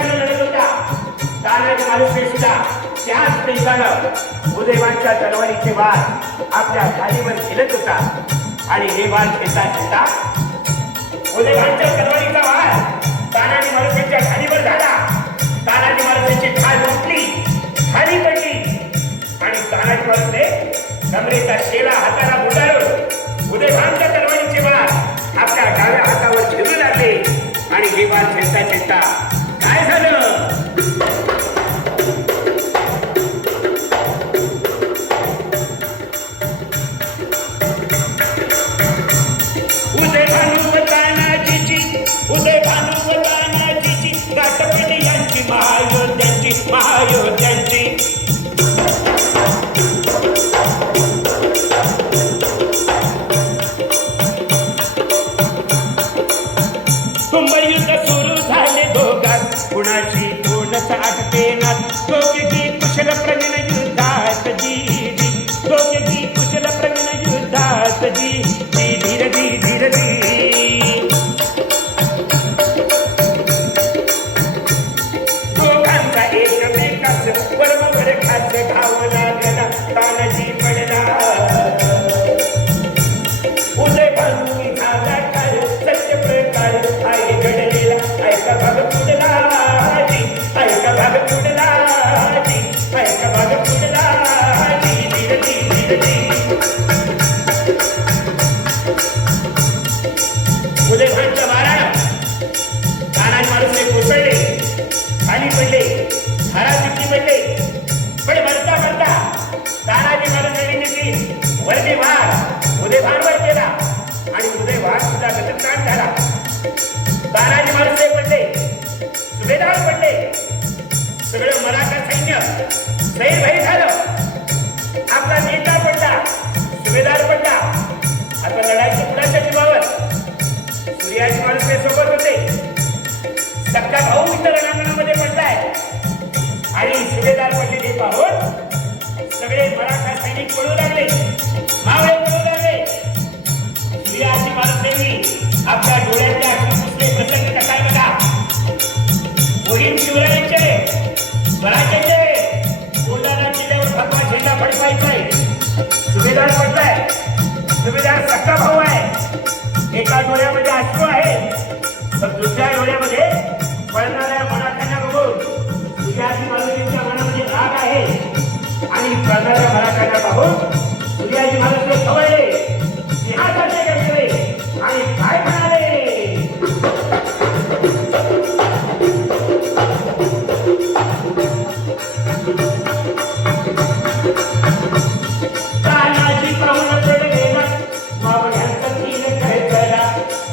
पैशाने लढत होता तानाजी माणूस सुद्धा त्याच देशानं भूदेवांच्या तलवारीचे वाद आपल्या खालीवर झेलत होता. आणि हे वाद घेता घेता भूदेवांच्या तलवारीचा वाद तानाजी माणसेच्या खालीवर झाला. तानाजी माणसेची खाल उठली खाली पडली. आणि तानाजी माणसे कमरेचा शेला हाताला बोटाळून महायोत्यांची कुंभयुद्ध सुरू झाले दोघात. कुणाशी कोणच आठते ना? बेदार पडले सगळं मराठा सैन्य सैरभाई सुभेदार पडलाय सुभेदार सक्का भाऊ आहे. एका डोळ्यामध्ये आश्रू आहे तर दुसऱ्या डोळ्यामध्ये पळणाऱ्या मराठ्यांना बघून तुझ्या मनामध्ये राग आहे. आणि पळणाऱ्या मराठा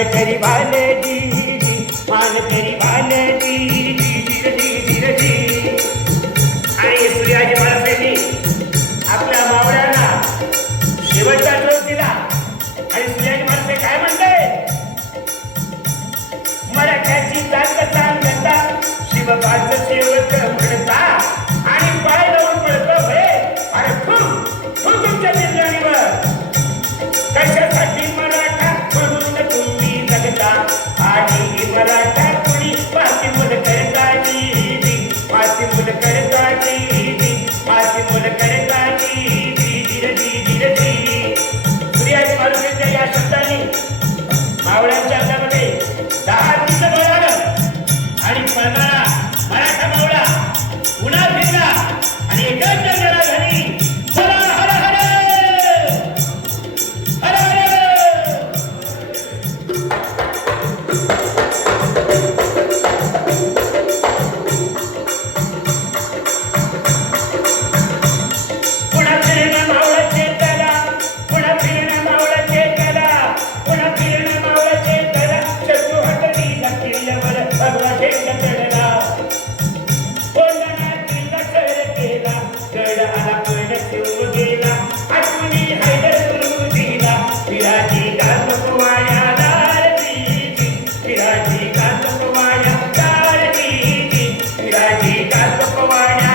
मानकरी भाले दिली मानकरी भाले दिली धीरे धीरे धीरे धीरे आणि सूर्याजी महाराजांनी Bye.